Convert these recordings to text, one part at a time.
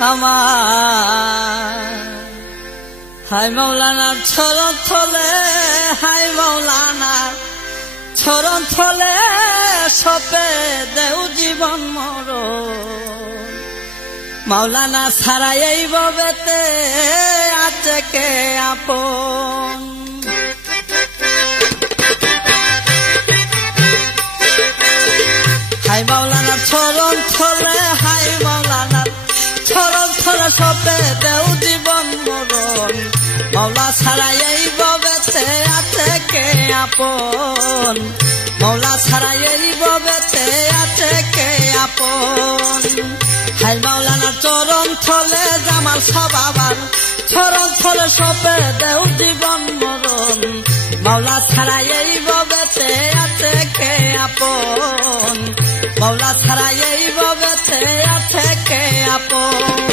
আমার হাই মাওলানার চরণ তলে হাই মাওলানার চরণ তলে সপে দেউ জীবন মরণ মাওলানা ছাড়া এই ভবেতে আছে কে আপন হাই মাওলানার চরণ তলে হাই মাওলানার চরণ তলে সপে দেউ জীবন মরণ মাওলা ছাড়া এই ভবেতে আছে কে আপন মাওলা ছাড়া এই ভবেতে আছে কে আপন হাই মাওলানার চরণ তলে জামাল সবাবার চরণ তলে সপে দেউ জীবন মরণ মাওলা ছাড়া এই ভবেতে আছে কে আপন মাওলা ছাড়া এই ভবেতে আছে কে আপন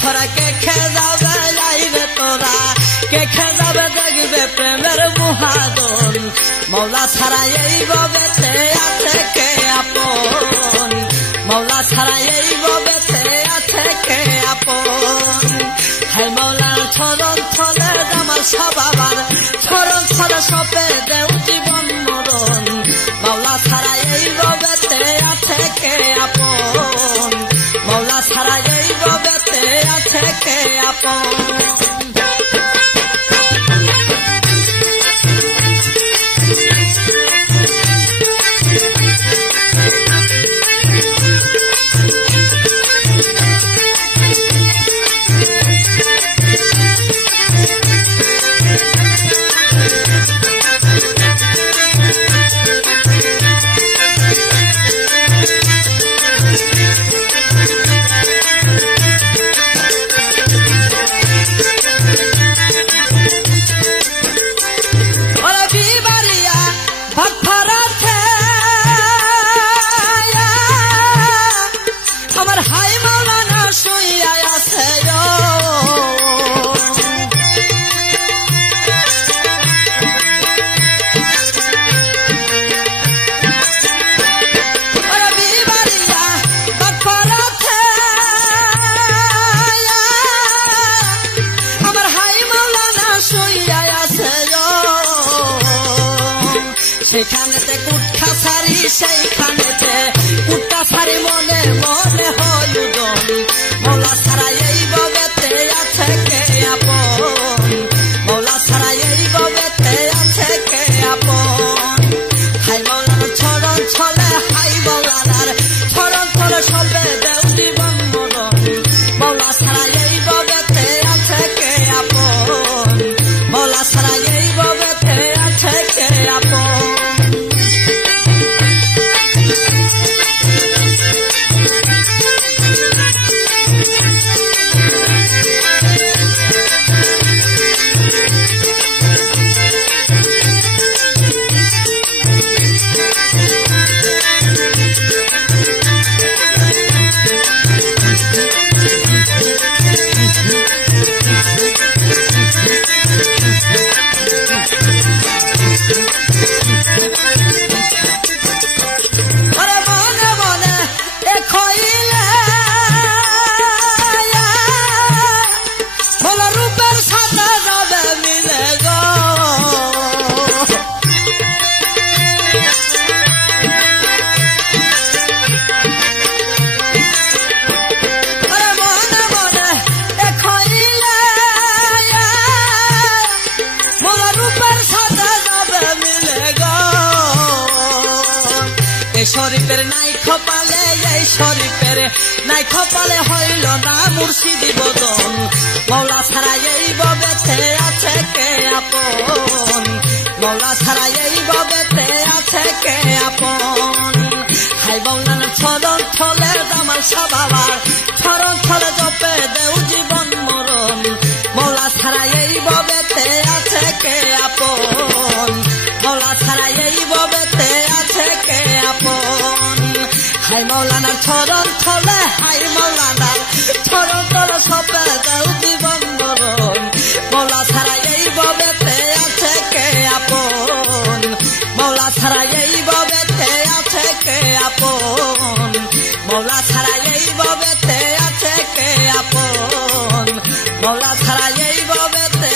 তোরা কে খেজাবে যাইবে তোরা কে খেজাবে দেখবে প্রেমের মুহাদন মাওলা ছাড়া এই ভবেতে আছে কে আপন মাওলা ছাড়া এই ভবেতে আছে কে আপন হাই মাওলার চরণ তলে জামাল সবাবার চরণ তলে সপে দেউ জীবন মরণ মাওলা ছাড়া এই ভবেতে আছে কে আপন মাওলা ছাড়া এই ভবেতে আছে কে আপন সেখানেতে কুট্টা সারি সেইখানেতে কুট্টা সারি মনে মনে হয় উদন মাওলা ছাড়া এই ভবেতে আছে কে আপন মাওলা ছাড়া এই ভবেতে আছে কে আপন হাই মাওলানার চরণ তলে হাই মাওলানার চরণ তলে সবে দেউ জীবন মরণ মাওলা ছাড়া এই ভবেতে আছে কে আপন মাওলা ছাড়া এই ভবেতে আছে কে আপন শরীফের নাই কপালে হইল না মুর্শিদি বদন মৌলা ছাড়া এই ববেতে আছে কে আপন মৌলা ছাড়া এই ববেতে আছে কে আপন হাই মৌলানা চরণ থলে দামাল সাবাবার চরণ থলে জপে দেউ জীবন মরণ মৌলা ছাড়া এই ববেতে আছে কে আপন মৌলা ছাড়া এই ববেতে আছে কে আপন হাই মৌলানার চরণ থলে হাই মৌলানার চরণ থলে সপে দেউ জীবন মরণ মৌলা ছাড়া এই ববেতে আছে কে আপন মৌলা ছাড়া এই ববেতে আছে কে আপন মৌলা ছাড়া এই ববেতে আছে কে আপন মৌলা ছাড়া এই ববেতে